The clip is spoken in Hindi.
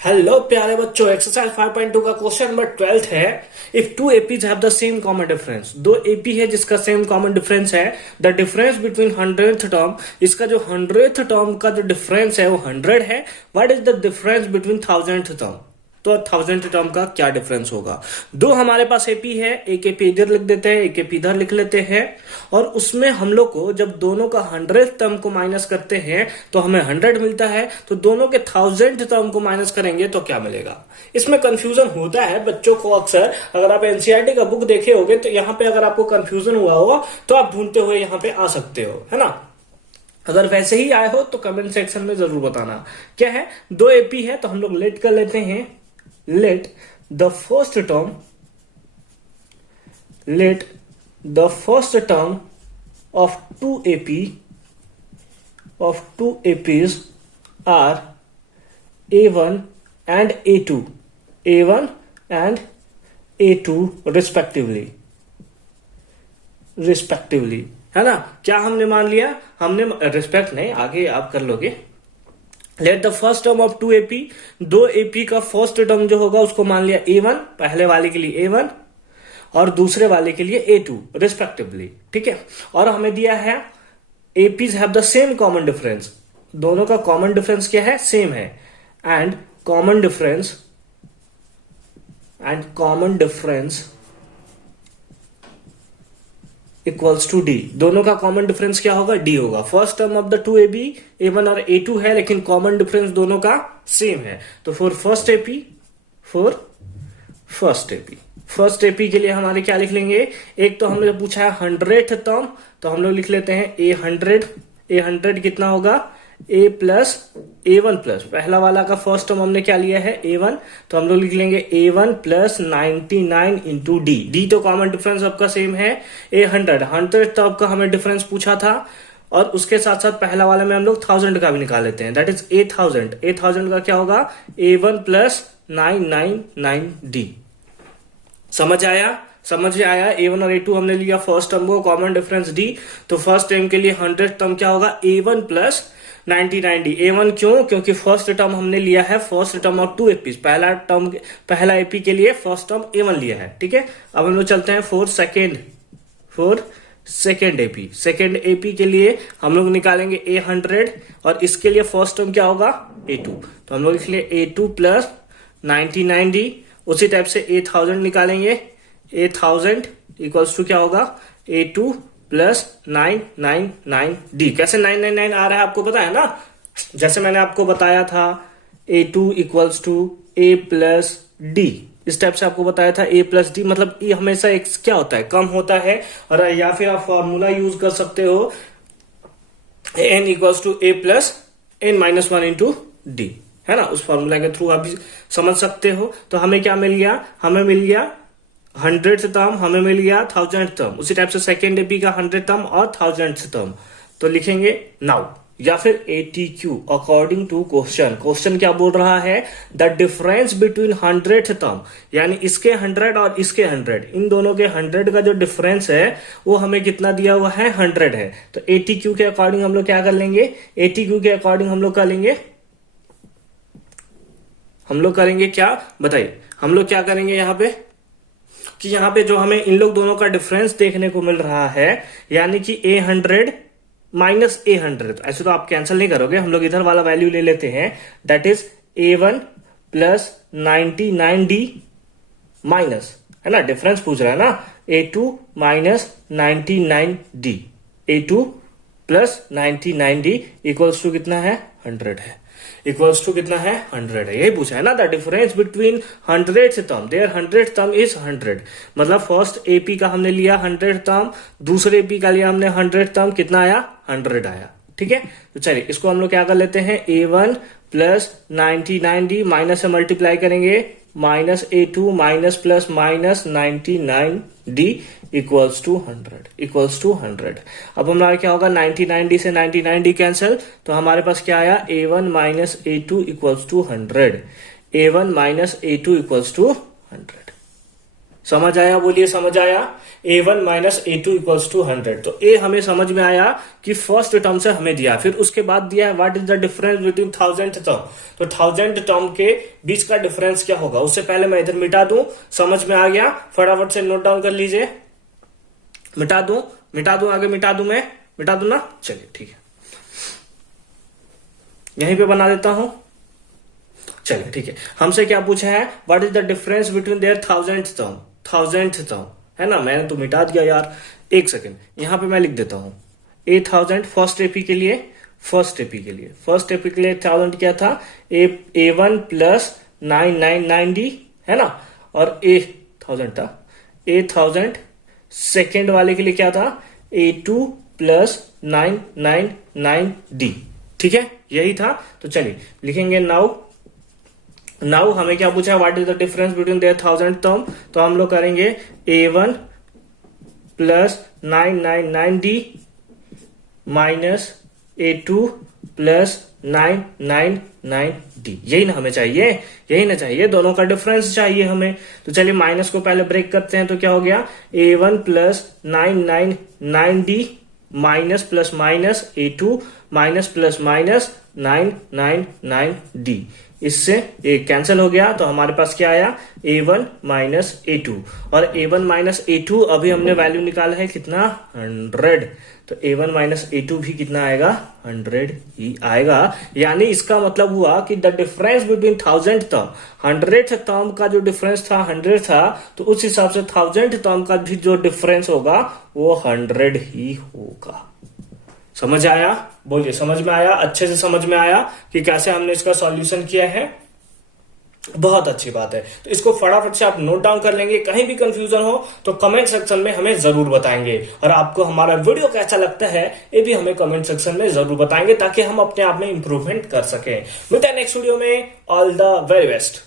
हेलो प्यारे बच्चों, एक्सरसाइज 5.2 का क्वेश्चन नंबर 12 है। If two APs have the same common difference, दो एपी है जिसका सेम कॉमन डिफरेंस है, the difference between 100th term, इसका जो 100th टर्म का जो डिफरेंस है वो 100 है। What is the difference between 1000th term? तो 1000th टर्म का क्या डिफरेंस होगा? दो हमारे पास एपी है, एक एपी इधर लिख देते हैं, एक एपी इधर लिख लेते हैं, और उसमें हम लोग को जब दोनों का 100th टर्म को माइनस करते हैं तो हमें 100 मिलता है। तो दोनों के 1000th टर्म को माइनस करेंगे तो क्या मिलेगा? इसमें कंफ्यूजन होता है बच्चों को अक्सर। अगर आप एनसीईआरटी का बुक देखे होगे तो यहाँ पे अगर आपको कंफ्यूजन हुआ हो तो आप ढूंढते हुए यहाँ पे आ सकते हो, है ना। अगर वैसे ही आए हो तो कमेंट सेक्शन में जरूर बताना। क्या है, दो एपी है तो हम लोग लेट कर लेते हैं। let the first term of two APs are A1 and A2 respectively, है ना। क्या हमने मान लिया? हमने रिस्पेक्ट नहीं, आगे आप कर लोगे। Let the first term of two AP, दो एपी का फर्स्ट टर्म जो होगा उसको मान लिया A1, पहले वाले के लिए A1 और दूसरे वाले के लिए A2 रिस्पेक्टिवली, ठीक है। और हमें दिया है APs have the same common difference, दोनों का कॉमन डिफरेंस क्या है? सेम है। And common difference equals to D, दोनों का कॉमन डिफरेंस क्या होगा? डी होगा। First term of the two AP A1 और A2 है, लेकिन कॉमन डिफरेंस दोनों का सेम है। तो फॉर फर्स्ट एपी के लिए हमारे क्या लिख लेंगे? एक तो हमने पूछा है 100th टर्म, तो हम लोग लिख लेते हैं A100 कितना होगा? A प्लस A1 प्लस, पहला वाला का फर्स्ट टर्म हमने क्या लिया है? A1, तो हम लोग लिख लेंगे A1 plus 99 into D. D तो कॉमन डिफरेंस आपका सेम है। A100 टर्म का हमें डिफरेंस पूछा था, और उसके साथ साथ पहला वाला में हम लोग 1000 का भी निकाल लेते हैं, दैट इज 8000 का क्या होगा? A1 plus 999 D. समझ आया? A1 और A2 हमने लिया फर्स्ट टर्म को, कॉमन डिफरेंस डी। तो फर्स्ट टर्म के लिए 100th टर्म क्या होगा? A1 plus 99D। A1 क्यों? क्योंकि फर्स्ट टर्म हमने लिया है first term of two AP, पहला एपी के लिए फर्स्ट टर्म A1 लिया है, ठीक है। अब हम लोग चलते हैं फॉर सेकेंड एपी के लिए हम लोग निकालेंगे A100, और इसके लिए फर्स्ट टर्म क्या होगा? A2, तो हम लोग लिख लिए A2 प्लस 99D। उसी टाइप से A1000 निकालेंगे, A1000 इक्वल्स टू क्या होगा? A2 plus 999D। कैसे 999 आ रहा है आपको पता है ना? जैसे मैंने आपको बताया था A2 equals to A plus D, इस टाइप से आपको बताया था। A प्लस डी मतलब ये हमेशा एक क्या होता है? कम होता है। और या फिर आप फॉर्मूला यूज कर सकते हो n equals to A plus n-1 into D, है ना। उस फॉर्मूला के थ्रू आप भी समझ सकते हो। तो हमें क्या मिल गया? हमें मिल गया 100th टर्म, हमें मिल गया 1000th टर्म। उसी टाइप से सेकेंड एपी का 100th टर्म और 1000th टर्म। तो लिखेंगे नाउ, या फिर ATQ अकॉर्डिंग टू क्वेश्चन क्या बोल रहा है? The difference between 100th term, यानी इसके 100 और इसके 100, इन दोनों के 100 का जो डिफरेंस है वो हमें कितना दिया हुआ है? 100 है। तो ATQ के अकॉर्डिंग हम लोग क्या कर लेंगे? ATQ के अकॉर्डिंग हम लोग करेंगे क्या बताइए? हम लोग क्या करेंगे यहाँ पे कि यहाँ पे जो हमें इन लोग दोनों का डिफरेंस देखने को मिल रहा है, यानी कि A100 माइनस A100, तो ऐसे तो आप कैंसिल नहीं करोगे, हम लोग इधर वाला वैल्यू ले लेते हैं, that is A1 plus 99D minus, है ना, डिफरेंस पूछ रहा है ना, A2 minus 99D, A2 plus 99D equals to कितना है? 100 है। इक्वल्स टू कितना है? 100 है। यही पूछा है ना, the difference between 100th term, there 100th term is 100। मतलब फर्स्ट एपी का हमने लिया 100th टर्म, दूसरे एपी का लिया हमने 100th टर्म, कितना आया? 100 आया, ठीक है। तो चलिए इसको हम लोग क्या कर लेते हैं? A1 प्लस 99D माइनस से मल्टीप्लाई करेंगे, minus A2 minus plus minus 99D equals to 100। अब हमारा क्या होगा? 99D से 99D कैंसिल, तो हमारे पास क्या आया? A1 minus A2 equals to 100। A1 minus A2 equals to 100। समझ आया? बोलिए समझ आया? A1 minus A2 equals to 100। तो ए हमें समझ में आया कि फर्स्ट टर्म से हमें दिया, फिर उसके बाद दिया है what is the difference between 1000 term. तो 1000 टर्म के बीच का डिफरेंस क्या होगा, उससे पहले मैं इधर मिटा दूं। समझ में आ गया? फटाफट से नोट डाउन कर लीजिए। मिटा दूं आगे मिटा दूं, मैं मिटा दूं ना? चलिए ठीक है, यहीं पे बना देता हूं। चलिए ठीक है, हमसे क्या पूछा है, what is the difference between their 1000th term, है ना? मैंने तो मिटा दिया यार, एक सेकेंड, यहां पे मैं लिख देता हूं 8000 फर्स्ट एपी के लिए 1000 क्या था, A1 प्लस 999D, है ना? और 1000 था, 8000 सेकेंड वाले के लिए क्या था, A2 प्लस 999D, ठीक है, यही था। तो चलिए लिखेंगे नाउ हमें क्या पूछा है, what is the difference between their 1000 term. तो हम लोग करेंगे A1 plus 999D minus A2 plus 999D, यही ना हमें चाहिए, यही ना चाहिए, दोनों का डिफरेंस चाहिए हमें। तो चलिए माइनस को पहले ब्रेक करते हैं, तो क्या हो गया, A1 plus 999D minus plus minus A2 minus plus minus 999D, इससे एक कैंसिल हो गया। तो हमारे पास क्या आया, A1 माइनस A2, और A1 माइनस A2 अभी हमने वैल्यू निकाला है कितना, 100। तो A1 माइनस A2 भी कितना आएगा, 100 ही आएगा। यानी इसका मतलब हुआ कि the difference between 1000 term, 100th term का जो डिफरेंस था 100 था, तो उस हिसाब से 1000th टर्म का भी जो डिफरेंस होगा वो 100 ही होगा। समझ आया? बोलिए समझ में आया? अच्छे से समझ में आया कि कैसे हमने इसका सॉल्यूशन किया है? बहुत अच्छी बात है। तो इसको फटाफट से आप नोट डाउन कर लेंगे। कहीं भी कंफ्यूजन हो तो कमेंट सेक्शन में हमें जरूर बताएंगे, और आपको हमारा वीडियो कैसा लगता है ये भी हमें कमेंट सेक्शन में जरूर बताएंगे, ताकि हम अपने आप में इंप्रूवमेंट कर सकें। मिलते हैं नेक्स्ट वीडियो में। All the very best.